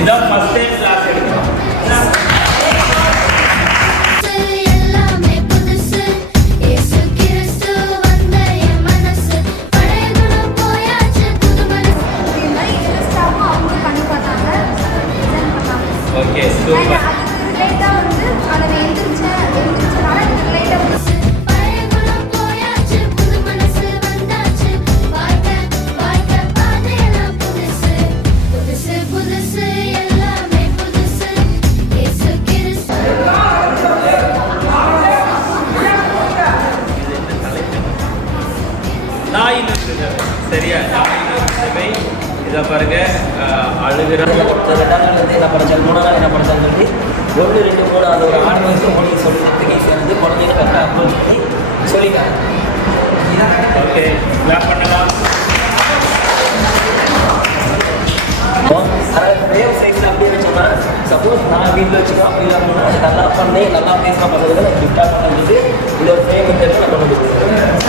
இதான் first time class எடுக்கிறோம். Okay super. சரியா? இதை பாருங்க, அழுகிற ரெண்டாவது என்ன படித்தால் 3 என்ன படித்தாலும் சொல்லி 1 2 3 அந்த ஒரு 6 மாதம் மொழி சொல்லிக்கிறதுக்கு சேர்ந்து குழந்தைங்க கரெக்டாக அப்ரோச் பண்ணி சொல்லிட்டாங்க. ஓகே, கிளாப் பண்ணலாம். அதாவது வேவ் சைஸில் அப்படின்னு சொன்னால் சப்போஸ் நான் வீட்டில் வச்சுக்கோ அப்படி இல்லாமல் அது நல்லா பண்ணி நல்லா பேசுகிற பசங்களுக்கு நான் கிஃப்டாக பண்ணிட்டு இந்த ஒரு ஃப்ரேம் தெரிஞ்சு நான் கொண்டு கொடுக்குறேன்.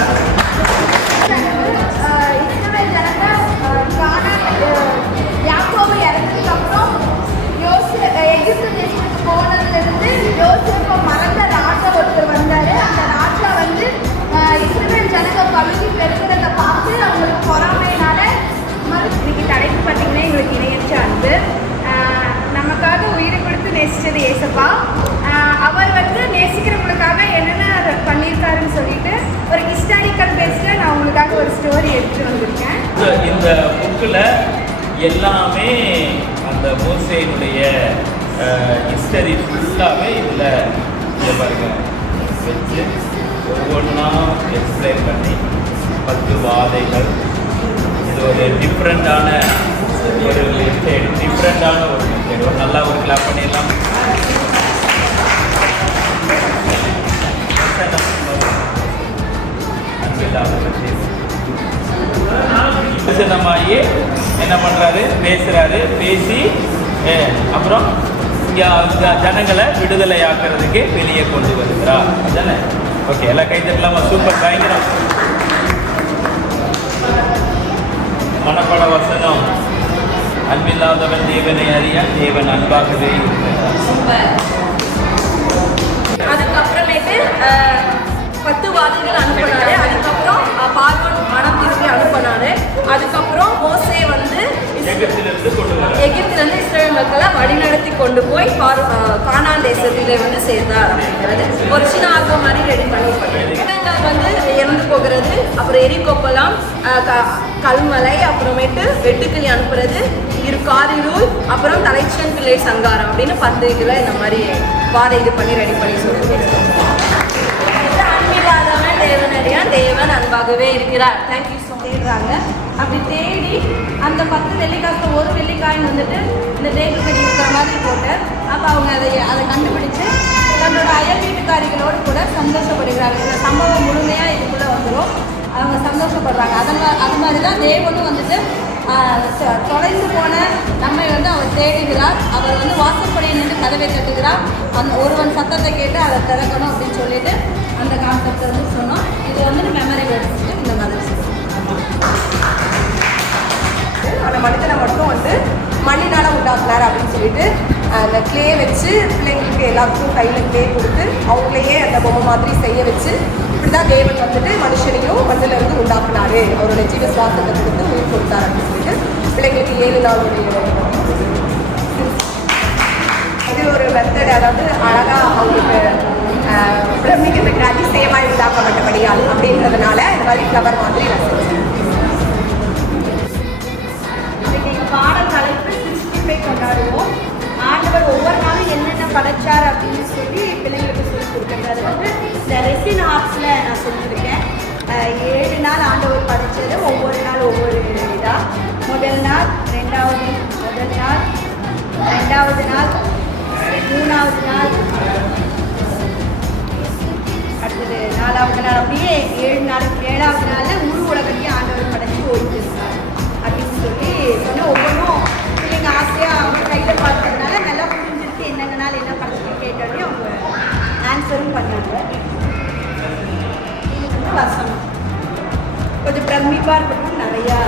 நமக்காக உயிரை கொடுத்து நேசிச்சது ஏசப்பா. அவர் வந்து நேசிக்கிறவங்களுக்காக என்னென்ன பண்ணியிருக்காருன்னு சொல்லிட்டு ஒரு ஹிஸ்டாரிக்கல் பேஸில் நான் உங்களுக்காக ஒரு ஸ்டோரி எடுத்துகிட்டு வந்திருக்கேன். இந்த புக்கில் எல்லாமே அந்த மோசேயினுடைய ஹிஸ்டரி ஃபுல்லாகவே இதில் பாருங்க வச்சு ஒவ்வொன்றா எக்ஸ்பிளைன் பண்ணி 10 வாதைகள். இது ஒரு டிஃப்ரெண்ட்டான ஒரு மெத்தேடு, ஒரு மெத்தேடு. ஒரு நல்லா ஒரு கிளாப் பண்ணிடலாம். நம்மாயே என்ன பண்ணுறாரு, பேசுகிறாரு. பேசி அப்புறம் இங்கே ஜனங்களை விடுதலை ஆக்கிறதுக்கு வெளியே கொண்டு வருகிறார். அதுதானே? ஓகே, எல்லாம் கைத்தட்டலாமா? சூப்பர், பயங்கரம். மனப்பட வசனம், அன்பில்லாதவன் தேவனை அறிய தேவன் அன்பாகவே இருக்கிறார். அதுக்கப்புறமேட்டு 10 வாதைகள் அனுப்பினாரு. அதுக்கப்புறம் பார்வோன் மனம் திரும்பி அனுப்பினாரு. அதுக்கப்புறம் மோசே வந்து எகிப்திலிருந்து இஸ்ரவேல் மக்களை வழிநடத்தி கொண்டு போய் கானான் தேசத்திலே வந்து சேர்ந்தார் அப்படிங்கிறது ஒரு சின்ன ஆல்பம் மாதிரி ரெடி பண்ணியிருப்பாங்க. வந்து இறந்து போகிறது, அப்புறம் எரிகோப்பெல்லாம், கல்மலை, அப்புறமேட்டு வெட்டுக்கிளி அனுப்புறது, காரிருள், அப்புறம் தலைச்சன் பிள்ளை சங்காரம் அப்படின்னு 10 இதில் இந்த மாதிரி வாதை இது பண்ணி ரெடி பண்ணி சொல்லியிருக்கேன். அன்பில்லாதவன் தேவனடியான் தேவன் அன்பாகவே இருக்கிறார். தேங்க்யூ ஸோ தேடுறாங்க. அப்படி தேடி அந்த 10 வெள்ளிக்காசு ஒரு வெள்ளிக்காயின் வந்துட்டு இந்த டேபிள் கட்டி இருக்கிற மாதிரி போட்டு அப்போ அவங்க அதை கண்டுபிடிச்சு தன்னோட அயல் வீட்டுக்காரிகளோடு கூட சந்தோஷப்படுகிறாங்க. இந்த சம்பவம் முழுமையாக இதுக்குள்ளே வந்துடும். அவங்க சந்தோஷப்படுறாங்க. அது மாதிரி தான் தேவனும் வந்துட்டு தொலைந்து போன நம்மை வந்து அவர் தேடுகிறார். அவர் வந்து வாசற்படியை நின்று கதவை தட்டுகிறார். அந்த ஒருவன் சத்தத்தை கேட்டு அதை திறக்கணும் அப்படின்னு சொல்லிட்டு அந்த கான்செப்டை வந்து சொன்னோம். இது வந்து மெமரி வேர்ட்ஸ் இந்த மாதிரி அந்த மனிதனை மட்டும் வந்து மண்ணினால் உண்டாக்குனார் அப்படின்னு சொல்லிட்டு அந்த கிளே வச்சு பிள்ளைங்களுக்கு எல்லாருக்கும் கையில் கிளே கொடுத்து அவங்களையே அந்த பொம்மை மாதிரி செய்ய வச்சு இப்படி தான் தேவன் வந்துட்டு மனுஷனையும் மண்ணிலிருந்து உண்டாக்குனாரு. அவரோட ஜீவ சுவாசத்தை கொடுத்து உயிர் கொடுத்தார் அப்படின்னு சொல்லிட்டு பிள்ளைங்களுக்கு 7 நாளுடைய இது ஒரு மெத்தட். அதாவது அழகாக அவங்களுக்கு பிரமிக்கிறதுக்கு அதிசயமாக உண்டாக்கப்பட்டபடியால் அப்படின்றதுனால இந்த மாதிரி ஃப்ளவர் மாதிரி நான் செஞ்சேன். பாடல் தலைப்பு 65 கொண்டாடுவோம். ஆண்டவர் ஒவ்வொரு நாளும் என்னென்ன படைச்சார் அப்படின்னு சொல்லி பிள்ளைங்களுக்கு சொல்லி கொடுக்குறது. அது வந்து இந்த ரெசின் ஆர்ட்ஸில் நான் சொல்லியிருக்கேன். 7 நாள் ஆண்டவர் படைச்சது, ஒவ்வொரு நாள் ஒவ்வொரு இதாக. முதல் நாள், ரெண்டாவது நாள், 2வது நாள், 3வது நாள், அடுத்தது 4வது நாள், அப்படியே 7 நாள். 7வது நாளில் முழு உலகத்தையும் ஆண்டவர் படைச்சி ஓய்வு இருந்தார் அப்படின்னு சொல்லி சொன்னால் ஒவ்வொன்றும் பிள்ளைங்க ஆசையாக அவங்க கையில் பார்த்ததுனால நல்லா புரிஞ்சிருக்கு. என்னென்ன நாள் என்ன படைச்சு கேட்டோடனே அவங்க ஆன்சரும் பண்ணாங்க. இது வந்து வசனம் கொஞ்சம் பிரமிப்பாக இருக்கணும். நிறையா